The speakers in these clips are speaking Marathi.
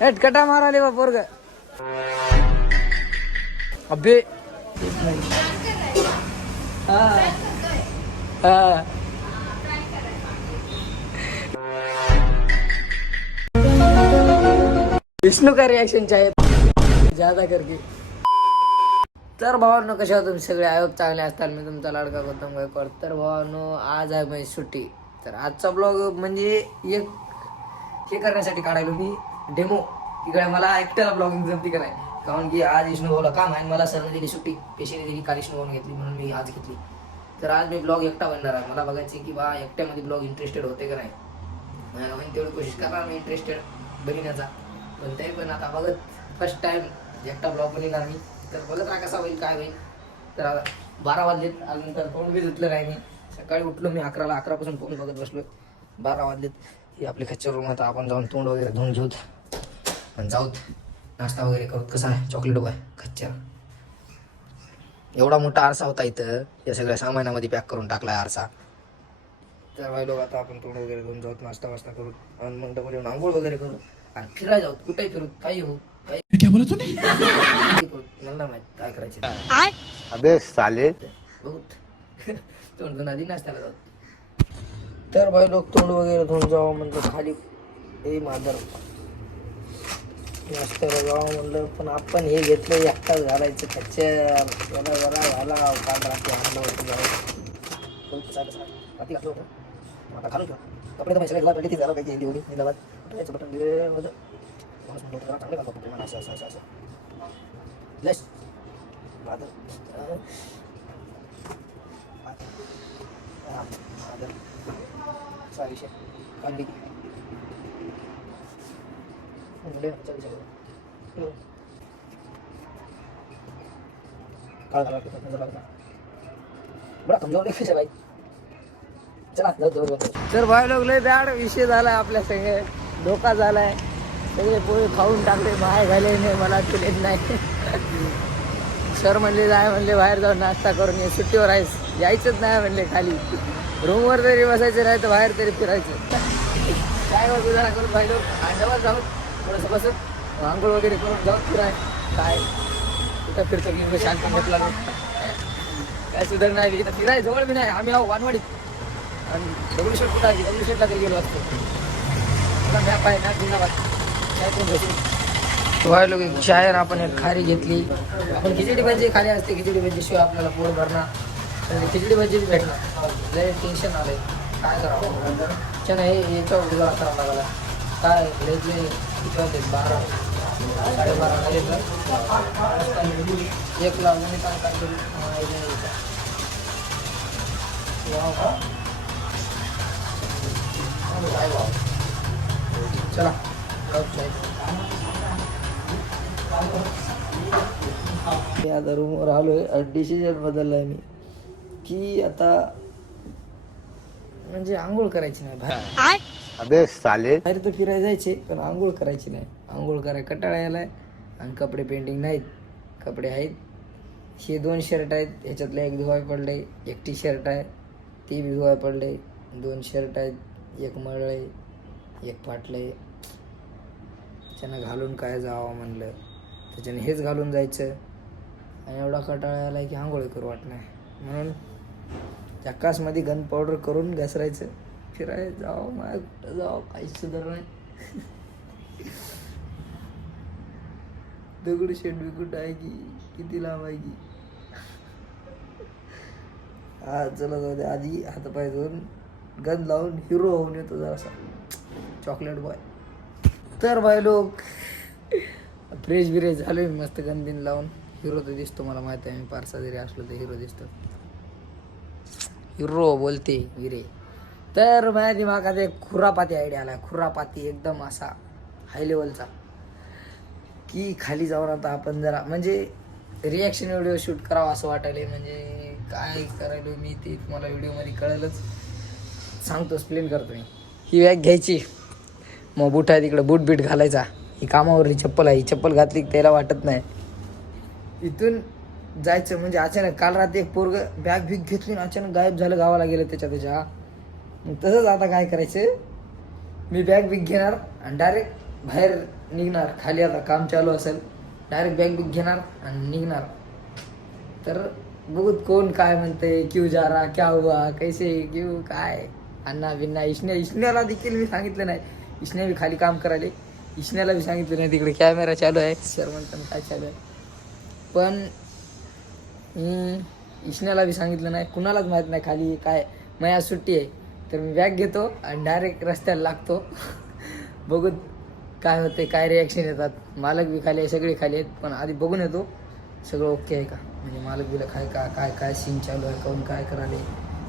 हेट कटा माराले बा पोरग अबे विष्णू का रिएक्शन चाहिए ज्यादा करके. तर भावांनो कशा आहात तुम्ही सगळे. आयोग चांगले असताल. मी तुमचा लाडका गौतम गायकवाड. तर भावांनो आज आहे माझी सुट्टी. तर आजचा ब्लॉग म्हणजे एक हे करण्यासाठी काढायलो मी डेमो. इकडे मला एकट्याला ब्लॉगिंग जमती का नाही, कारण की आज विष्णू भाऊला काम आहे. मला सरने दिली सुट्टी, पेशीने दिली, काल विष्णू भाऊने घेतली म्हणून मी आज घेतली. तर आज मी ब्लॉग एकटा बनणार आहे. मला बघायचे की बा एकट्यामध्ये ब्लॉग इंटरेस्टेड होते का नाही. मला म्हणजे तेवढी कोशिश करणार मी इंटरेस्टेड बनण्याचा. पण तरी पण आता बघत फर्स्ट टाइम एकटा ब्लॉग बनवणार मी. तर बघत राहा कसा होईल काय होईल. तर 12 वाजलेत, नंतर तोंड बी धुतलं नाही मी. सकाळी उठलो मी 11ला, 11पासून फोन बघत बसलो. 12 वाजलेत. ही आपली खच्चर रूम. आता आपण जाऊन तोंड वगैरे धुवून घेऊत आणि जाऊत नाश्ता वगैरे करूत. कसा आहे चॉकलेट आहे खच्चर. एवढा मोठा आरसा होता इथं, या सगळ्या सामानामध्ये पॅक करून टाकलाय आरसा. तर भाई लोक आता आपण तोंड वगैरे घेऊन जाऊत, नाश्ता वास्ता करू आणि मग डबल येऊन आंघोळ वगैरे करू आणि फिरायला जाऊ. कुठेही फिरू, काही हो काय बोलत होते मला नाही माहित काय करायचे. अबे साले बहुत तोंड धुवून आधी नाश्त्याला जाऊ. तर भाई लोक तोंड वगैरे धुवून जावं म्हणलं खाली. ए मादर नाश्त्याला जावं म्हणलं, पण आपण हे घेतलं एकटाच घालायचं खच्चर. त्याला जरा घाला काल रात्री आणलं होतं रात्री घातलं होतं. आता घालून ठेवा कपडे. तर पैसे घाला ती झालं काही हिंदी होती निलावात याचं बटन दिलं होतं. माणूस म्हणतो जरा चांगले घालतो कपडे मला असं असं असं असं लस मादर मादर असा विषय कांदी काळ घाला बडा कमजोर देखील भाई. चला जाऊ. तर भाई लोक लय बॅड विषय झालाय आपल्या संगे. धोका झालाय. सगळे पोहे खाऊन टाकले, बाहेर घाले नाही, मला केलेच नाही. सर म्हणले जाय म्हणले बाहेर जाऊन नाश्ता करून ये, सुट्टीवर आहेस यायचंच नाही म्हणले. खाली रूमवर तरी बसायचं नाही तर बाहेर तरी फिरायचं. काय बघू जरा करून भाई लोक जवळ जाऊ थोडंसं बसत आंघोळ वगैरे करून जाऊ फिराय. काय कुठं फिरतो की शांत घेतला काय सुधार नाही. इथं फिराय जवळ बी नाही. आम्ही आहो वानवाडीत आणि दगडूशेठ कुठं आहे, दगडूशेठला तरी गेलो असतो. मला मॅप आहे ना जिंदाबाद काय करून भेटू व्हाय लोक. एक चाय आपण एक खारी घेतली. आपण खिचडी भाजी खाली असते, खिचडी भाजी शिवाय आपल्याला पोट भरणार. तर खिचडी भाजी भेटणार. लय टेन्शन आलंय काय करावं. छान आहे याच्यावर उद्या करावं लागला. काय लयचे किती वाजते 12 साडेबारा झाले. तर 1 ला म्हणजे काय करू चला आता रूमवर आलोय. डिसिजन बदललाय मी की आता म्हणजे आंघोळ करायची नाही बाहेर. अबे साले बाहेर तर फिरायला जायचे पण आंघोळ करायची नाही. आंघोळ करायला कंटाळा यायलाय आणि कपडे पेंटिंग नाहीत. कपडे आहेत हे 2 शर्ट आहेत. ह्याच्यातलं एक धुवाय पडलंय, एक टी शर्ट आहे ती बी धुवाय पडलंय, 2 शर्ट आहेत, एक मळलंय, एक फाटलंय. त्यानं घालून काय जावं म्हणलं, त्याच्याने हेच घालून जायचं. आणि एवढा कंटाळा यायला की आंघोळ करू वाट नाही. म्हणून त्या कासमध्ये गन पावडर करून घसरायचं, फिरायला जावं. माझ्या कुठं जावं काहीच सुधार नाही. दगडूशेठ बी कुठं आहे की किती लांब आहे की. हा चला जाऊ दे. आधी हातापाय धुवून गन लावून हिरो होऊन येतो जरासा चॉकलेट बॉय. तर बाय लोक फ्रेश बिरेश झालो मी मस्त. गन बिन लावून हिरो तर दिसतो. मला माहिती आहे मी पारसा जरी असलो तर हिरो दिसतो. हिरो बोलते विरे. तर माझ्या दिमागात एक खुरापाती आयडिया आला. खुरापाती एकदम असा हाय लेवलचा की खाली जाऊन आता आपण जरा म्हणजे रिॲक्शन व्हिडिओ शूट करावा असं वाटायला. म्हणजे काय करायलो मी ते तुम्हाला व्हिडिओमध्ये कळेलच. सांगतो, एक्सप्लेन करतो मी. ही बॅग घ्यायची, मग बूट आहे तिकडं बूट बीट घालायचा. ही कामावरली चप्पल आहे, ही चप्पल घातली की त्याला वाटत नाही. इथून जायचं म्हणजे अचानक काल रात्री एक पोरग बॅग बिग घेतली आणि अचानक गायब झालं, गावाला गेलं त्याच्या. मग तसंच आता काय करायचं, मी बॅग बिग घेणार आणि डायरेक्ट बाहेर निघणार खाली. आता काम चालू असेल, डायरेक्ट बॅग बिग घेणार आणि निघणार. तर बघूत कोण काय म्हणते, क्यू जा रहा, क्या हुआ, कैसे, क्यू, काय, अन्ना बिन्ना. इशण्याला देखील मी सांगितलं नाही. इशण्या बी खाली काम करायला. इशण्याला बी सांगितलं नाही. तिकडे कॅमेरा चालू आहे, सर म्हणताना काय चालू आहे. पण इशण्याला बी सांगितलं नाही, कुणालाच माहीत नाही खाली काय. मग आज सुट्टी आहे, तर मी बॅग घेतो आणि डायरेक्ट रस्त्याला लागतो. बघूत काय होते, काय रिॲक्शन येतात. मालक बी खाली आहे, सगळे खाली आहेत. पण आधी बघून येतो सगळं ओके आहे का, म्हणजे मालक बिलक आहे का, काय काय सीन चालू आहे, कोण काय कराले.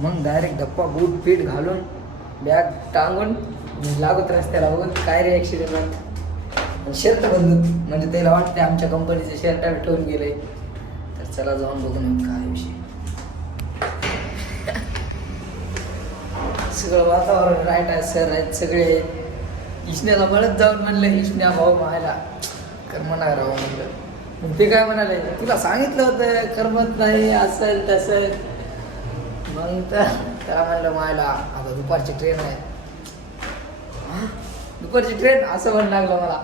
मग डायरेक्ट धप्पा बूट पीठ घालून बॅग टांगून लागत रस्त्याला. बघून काय रिॲक्शन येतात. शर्ट बदलून, म्हणजे त्याला वाटते आमच्या कंपनीचे शर्ट ठेवून गेले. तर चला जाऊन बघून काय विषय. सगळं वातावरण राईट आहे, सर आहेत सगळे. इशण्याला म्हणत जाऊन म्हणलं, इशण्या भाऊ मायला करमना राहू म्हणलं. मग ते काय म्हणाले, तुला सांगितलं होतं करमत नाही असं तसं. मग त्याला म्हणलं मायला आता दुपारची ट्रेन आहे. दुपारची ट्रेन असं म्हणू लागलं मला.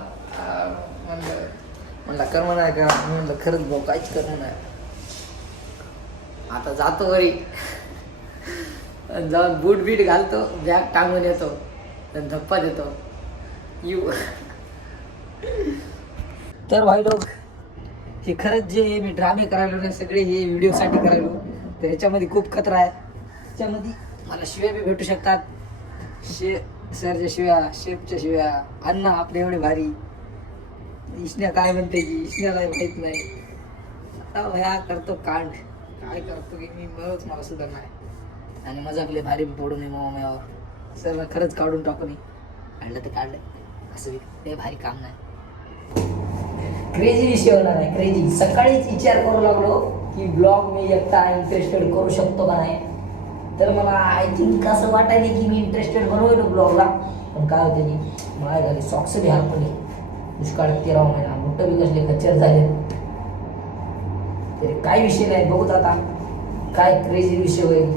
म्हणलं करमना आहे का. म्हणलं खरंच भाऊ काहीच करमना नाही. आता जातो घरी, जाऊन बूट बीट घालतो, बॅग टांगून येतो, तर धप्पा देतो यू. तर भाई लोक, हे खरंच जे मी ड्रामे करायलो ना सगळे, हे व्हिडिओसाठी करायलो. तर ह्याच्यामध्ये खूप खतरा आहे. ह्याच्यामध्ये मला शिव्या बी भेटू शकतात. सरच्या शिव्या, शेफच्या शिव्या. अण्णा आपले एवढे भारी. इशण्या काय म्हणते की इशण्याला माहीत नाही. आता भया करतो कांड, काय करतो की मी बरंच मला सुद्धा नाही. आणि मजाकले भारी पडू नये मोम्यावर. सर खरंच काढून टाकू नये. काढलं तर काढलं, असं ते भारी काम नाही. क्रेझी विषय होणार आहे, क्रेझी. सकाळीच विचार करू लागलो की ब्लॉग मी एकटा इंटरेस्टेड करू शकतो का नाही. तर मला आय थिंक असं वाटायला की मी इंटरेस्टेड बनवलो ब्लॉगला. पण काय होते की मला घरी सॉक्स बी हरपले. दुष्काळ 13 महिना, मोठं बी कसले खच्चर झाले. तरी काय विषय नाही, बघूत आता काय क्रेझी विषय होईल.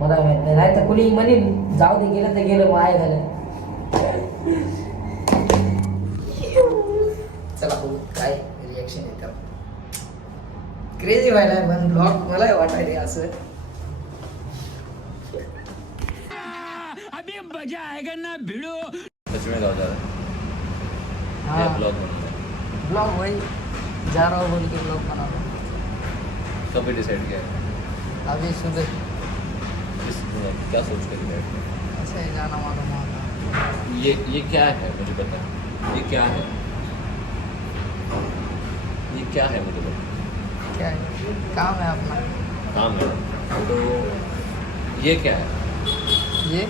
मला माहित नाही, नाही तर कुणी म्हणेन जाऊ दे, गेलं तर गेलं, माय झालं. चला बघू काय रिॲक्शन येतात. क्रेझी व्हायला पण ब्लॉग मला वाटायला असं. अभी मजा आएगा ना भिड़ो. सच में गाँव जा रहा है. हाँ ब्लॉग बना रहा है. ब्लॉग वही जा रहा हूँ बोल के ब्लॉग बना रहा हूँ. कभी डिसाइड किया है? अभी सुबह क्या सोच कर डिसाइड किया? ऐसे ही जाना मालूम होता. ये क्या है मुझे पता है. ये क्या है, ये क्या है मुझे पता. क्या है, काम है अपना. काम है तो ये क्या है. ये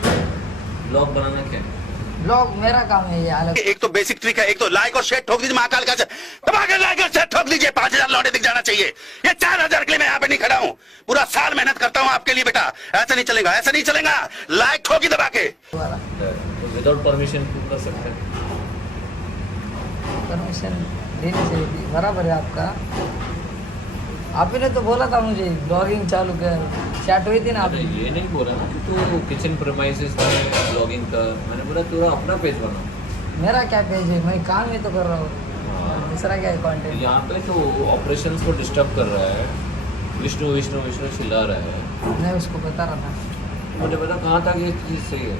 ब्लॉग बनाना क्या है. ब्लॉग मेरा काम है ये अलग. एक तो बेसिक ट्रिक है, एक तो लाइक और शेयर ठोक दीजिए महाकाल का. दबा के लाइक और शेयर ठोक दीजिए. 5000 लौटे दिख जाना चाहिए. ये 4000 के लिए मैं यहाँ पे नहीं खड़ा हूँ. पूरा साल मेहनत करता हूँ आपके लिए बेटा. ऐसा नहीं चलेगा, ऐसा नहीं चलेगा. लाइक ठोकी दबा के. तो विदाउट परमिशन तुम कर सकते हैं. परमिशन देनी चाहिए, बराबर है आपका. आप ही ने तो बोला था मुझे ब्लॉगिंग चालू कर, चैट हुई थी ना आप. अरे ये नहीं बोला ना कि तू किचन प्रेमाइसेस में ब्लॉगिंग कर. मैंने बोला तेरा अपना पेज बना. मेरा क्या पेज है, मैं काम ही तो कर रहा हूँ. दूसरा क्या है कंटेंट. यहाँ पे तो ऑपरेशंस को डिस्टर्ब कर रहा है. विष्णु विष्णु विष्णु चिल्ला रहा है. मैं उसको बता रहा था. मुझे पता कहाँ तक ये चीज़ सही है.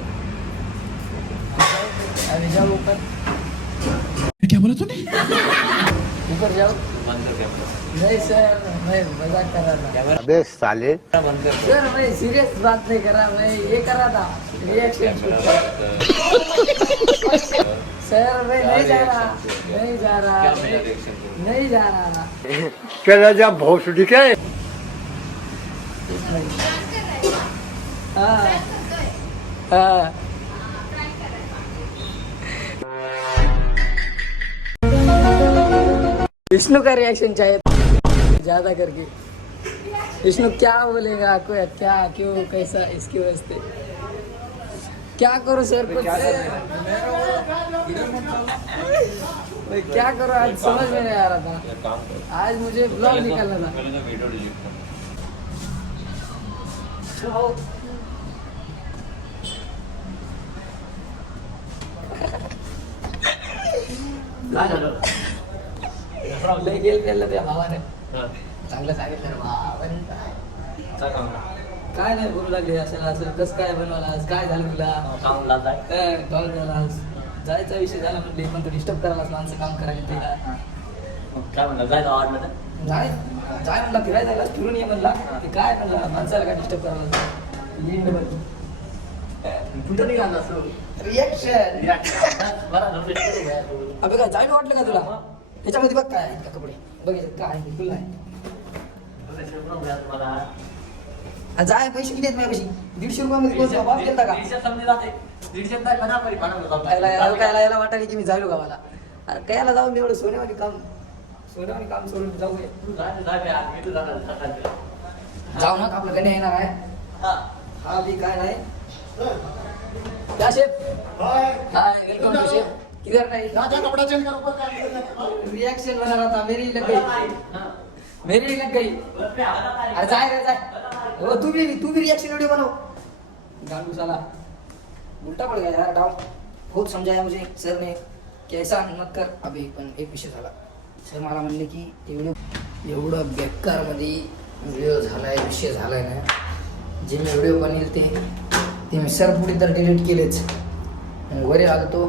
अभी जाओ ऊपर. क्या बोला तूने. ऊपर जाओ. बंद कर कैमरा. नहीं सर, मैं मजाक कर रहा था. अबे साले. बंद कर. सर मैं सीरियस बात नहीं कर रहा, मैं ये कर रहा था रिएक्शन. सर मैं नहीं जा रहा, नहीं जा रहा, क्या मेरा रिएक्शन. नहीं जा रहा. चला जा भोसड़ी के. हाँ हाँ. विष्णु का रिएक्शन चाहिए ज्यादा करके. विष्णु क्या बोलेगा, कोई क्या, क्यों, कैसा, इसकी वजह से क्या करो सर. कुछ मैं क्या करो, आज समझ में नहीं आ रहा था. काम कर. आज मुझे ब्लॉग निकालना था. पहले तो वीडियो डिलीट कर. चलो. काय झालं लय गेल त्याला त्या भावाने हा. चांगलं सांगितलं रे भावाने. काय काम काय नाही बोलू लागले असं असं कसं काय बनवलास काय झालं तुला काम लागलाय पाऊस झालास जायचा विषय झाला म्हणले पण तू डिस्टर्ब करायलास माणसं काम करायला तिला काय म्हणलं जायचं आवडलं तर जाय जाय म्हणला फिरायला जायला फिरून ये म्हणला ते काय म्हणला माणसाला काय डिस्टर्ब करायला येईन डबल कुठं नाही घालला असं रिएक्शन बरं अबे काय जायला वाटलं का तुला त्याच्यामध्ये बघ काय आहेत का कपडे बघितलं काय आहे तुला आहे जाय पैसे किती आहेत माझ्यापाशी 150 रुपयामध्ये कोण जबाब केला का याला वाटायला की मी जायलो गावाला अरे कयाला जाऊ मी एवढं सोन्यावानी काम सोडून जाऊ जाऊ ना आपलं गणे येणार आहे हा बी काय नाही क्या chef hi welcome to chef किधर नहीं कपड़ा चेंज करो रिएक्शन बना रहा था मेरी लग गई अरे जाए वो तू भी रिएक्शन वीडियो बनाओ गांडू साला उल्टा पड़ गया यार डाउन बहुत समझाया मुझे सर ने कि ऐसा मत कर अभी पण एक विषय झाला सर मला म्हणले की एवढं बेकार मध्ये व्हिडिओ झालाय विषय झालाय ना जे मी व्हिडिओ बनवेल ते मी सर पुढे तर डिलीट केलेच वरी आलो तो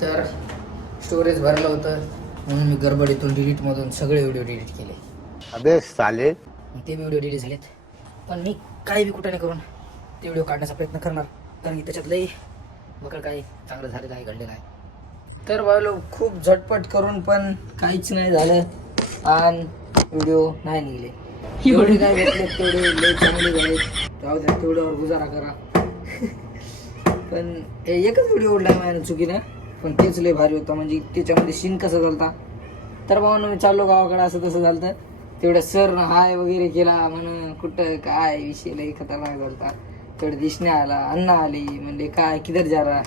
तर स्टोरेज भरलं होतं म्हणून मी गडबडीतून डिलीटमधून सगळे व्हिडिओ डिलीट केले अबे साले ते व्हिडिओ डिलीट झालेत पण मी काही बी कुठे करून ते व्हिडिओ काढण्याचा प्रयत्न करणार कारण की त्याच्यात लई बघा काही चांगलं झालेलं आहे घडलेलं आहे तर बायलो खूप झटपट करून पण काहीच नाही झालं आणि व्हिडिओ नाही निघले एवढे काय भेटले तेवढे लई चांगले झाले तेवढ्यावर गुजारा करा पण एकच व्हिडिओ ओढला माझ्या चुकीने पण तेच लय भारी होता म्हणजे त्याच्यामध्ये सीन कसं झालता तर भावानं मी चाललो गावाकडे असं तसं झालं तेवढं सर हाय वगैरे केला म्हण कुठं काय विषय लय खतरनाक झालता तेवढं दिसणे आला अण्णा आली म्हणले काय किधर जा रहा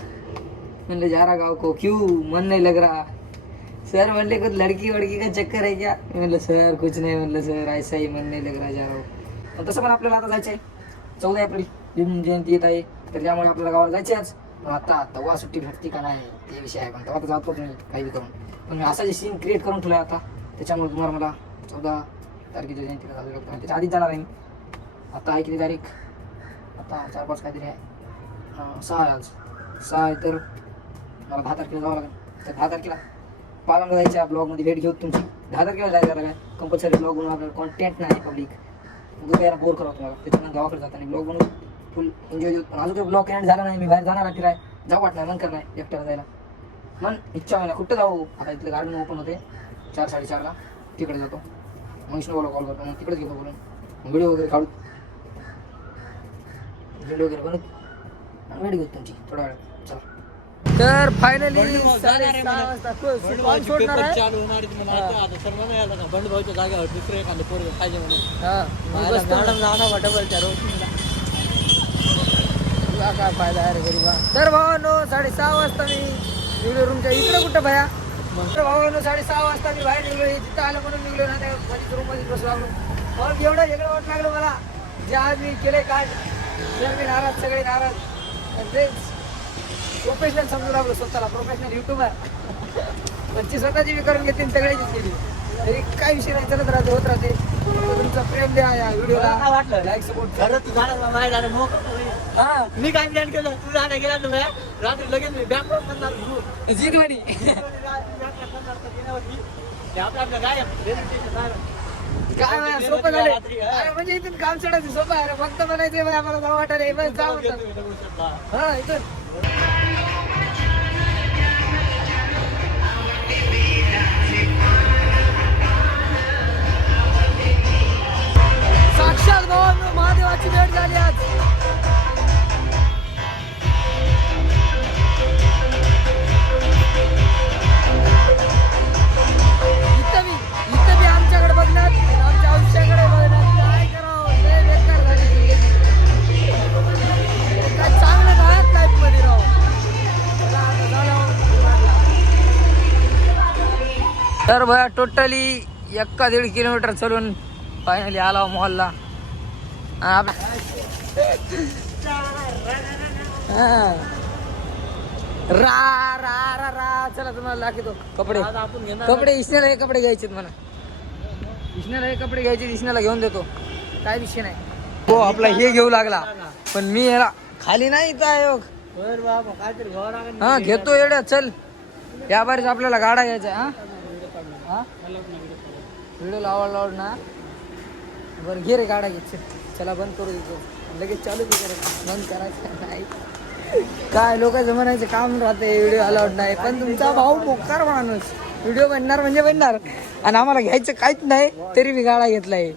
म्हणले जा रहा गाव को क्यों मन नहीं लग रहा सर म्हणले कुछ लड़की वड़की का चक्कर है क्या म्हणलं सर कुछ नाही म्हणलं सर ऐसा ही मन नहीं लग रहा जा रहा पण तसं पण आपल्याला आता जायचं आहे 14 एप्रिल भीम जयंती येत आहे तर त्यामुळे आपल्याला गावाला जायचे आज पण आता तेव्हा सुट्टी भेटती का नाही ते विषय आहे पण तेव्हा तर जातो मी काही बी करून पण मी असा जे सीन क्रिएट करून ठेवला आता त्याच्यामुळे तुम्हाला मला 14 तारखेच्या जयंतीला जावं लागतं त्याच्या आधीच जाणार आहे मी आता आहे किती तारीख आता 4-5 काहीतरी आहे 6 आहे आज 6 आहे तर मला 10 तारखेला जावं लागेल तर 10 तारखेला पालनला जायच्या ब्लॉगमध्ये भेट घेऊ तुमची 10 तारखेला जायचं काय कंपल्सरी ब्लॉग बनवून आपल्याला कॉन्टेंट नाही पब्लिक दुपारी बोर करा तुम्हाला त्याच्यानंतर गावाकडे जाताना ब्लॉग बनवून फुल एन्जॉय देऊ पण अजून काही ब्लॉग एंड झाला नाही मी बाहेर जाणार आहे फिराय जाऊ वाटणार मन करणार एकट्याला जायला मन इच्छा व्हायला कुठं जाऊ आता इथलं गार्डन ओपन होते 4-4:30ला तिकडे जातो मग विष्णूला कॉल करतो मग तिकडेच घेतो बोलून व्हिडिओ वगैरे काढू व्हिडिओ वगैरे बनवू वेळ घेऊ तुमची थोडा वेळ चला तर फायनली 6:30 वाजता सोडणार आहे बंडभाऊच्या जागेवर दुसरं एखादं पोरं पाहिजे म्हणून तुला काय फायदा आहे रे गरीबा तर भावानो 6:30 वाजता मी निघलो रूमच्या इकडे कुठं भया तर भावानो 6:30 वाजता मी बाहेर निघलो तिथं आलं म्हणून निघलो ना त्या रूम मध्ये बसलो लागलो मग एवढं वेगळं वाट लागलं मला जे आज मी केले काय मी नाराज सगळे नाराज तेच प्रोफेशनल समजू लागलो स्वतःला प्रोफेशनल युट्यूबर पण ती स्वतःची मी करून घेतली सगळ्याचीच केली तरी काय विषय नाही चालत राहते होत राहते तुमचं प्रेम द्या या व्हिडिओला वाटलं लाईक सपोर्ट मी काय प्लॅन केलं तू जाण्या गेला तुम्ही रात्री लगेच मी बँक करणार जीतवाडी आपल्या काय काय सोपं झालं म्हणजे इथून काम सोडायचं सोपं आहे फक्त म्हणायचं आम्हाला जाऊ वाटायला जाऊ हा इथून साक्षात भावांनो महादेवाची भेट झाली आज इथं बी आमच्याकडे बघण्यात आमच्या आयुष्याकडे बघण्यात काय करावं लय बेकार झाली काय चांगलं राहत लाईफ मध्ये राहू तर भया टोटली 1.5 किलोमीटर चलून फायनली आला मॉलला रा रा रा रा. चला तुम्हाला दाखवतो कपडे. आज आपण घेणार कपडे इशण्याला हे कपडे घ्यायचे मला. इशण्याला हे कपडे घ्यायचे, इशण्याला घेऊन देतो, काय विषय नाही. हो आपला हे घेऊ लागला पण मी याला खाली नाही इथं आहे बघ. बर बाबा काहीतरी घ्यावं लागेल. हा घेतो एवढ्या. चल या बारीच आपल्याला गाडा घ्यायचा. हा व्हिडिओ लावड ना. बरं घे रे गाडा घे. चला बंद करू देतो, लगेच चालू बी करत. बंद करायचं नाही काय लोकांचं म्हणायचं काम राहते, व्हिडिओ अलाउड नाही. पण तुमचा भाऊ मोकार माणूस, व्हिडिओ बनणार म्हणजे बनणार. आणि आम्हाला घ्यायचं काहीच नाही तरी मी गाडा घेतलाय.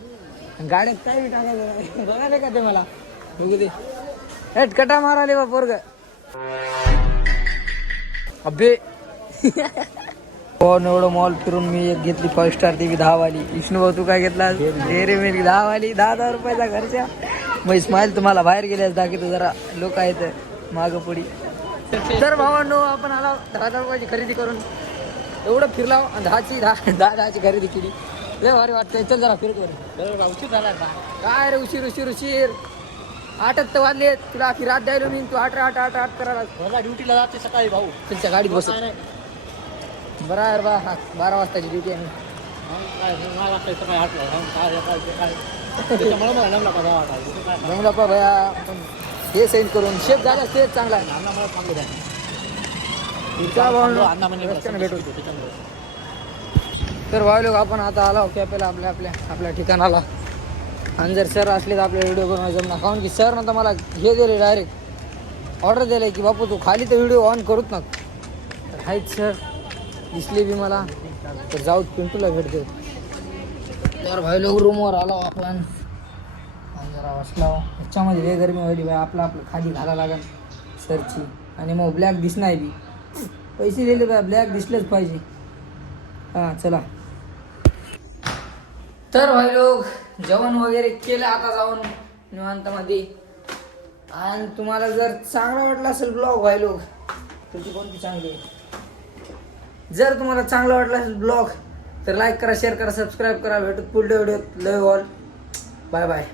गाड्यात काय बी टाकायचं बघायला का ते मला बघू दे. हेट कटा माराले बा पोरग. अबे हो एवढं मॉल फिरून मी एक घेतली 5 स्टार टी व्ही 10 वाली. विष्णू भाऊ तू काय घेतला? डेअरी मिल्क 10 वाली, 10,000 रुपयाचा खर्चा. मग स्माईल तुम्हाला बाहेर गेल्यास दाखवतो, जरा लोक आहेत मागं पुढी. तर भावांनो आपण आला 10,000 रुपयाची खरेदी करून. एवढं फिरला आणि 10ची खरेदी केली. लय भारी वाटतंय. चल जरा फिर करू. उशीर झाला का? काय रे उशीर 8च तर वाजले. तुला अख्खी रात द्यायलो मी, तू 8 करायला. मला ड्युटीला जाते सकाळी भाऊ. तुमच्या गाडीत बसत बरं आहे बा. 12 वाजताची ड्युटी आहे. मला वाटतं सकाळी 8ला काय त्याच्यामुळे मला जमला का जावा काय जमला पा भया. पण हे सेंड करून शेप झाला तेच चांगला आहे. अण्णा मला सांगू द्या. काय भाऊ अण्णा म्हणजे रस्त्याने भेटू. त्याच्यामुळे तर भाऊ लोक आपण आता आला कॅपेला आपल्या ठिकाणाला. आणि जर सर असले तर आपल्या व्हिडिओ बनवायला जमणार. कारण की सर नंतर मला हे दिले डायरेक्ट ऑर्डर दिले की बापू तू खाली तर व्हिडिओ ऑन करूच ना. तर हाईच सर दिसले बी मला. तर जाऊ पिंटूला भेट देऊ. तर भाई लोक रूमवर आलो आपण आणि जरा बसला. ह्याच्यामध्ये लय गरमी व्हायली बाय. आपलं खाली घाला लागेल सरची. आणि मग ब्लॅक दिसणार बी. पैसे दिले बाय ब्लॅक दिसलेच पाहिजे. हां चला. तर भाई लोक जेवण वगैरे केलं आता जाऊन निवांतमध्ये. आणि तुम्हाला जर चांगला वाटला असेल ब्लॉग भाई लोक तुमची कोणती चांगली आहे. जर तुम्हाला चांगला वाटला असेल ब्लॉग तर लाईक करा, शेअर करा, सबस्क्राईब करा. भेटू पुढल्या व्हिडिओत. Love all. Bye bye.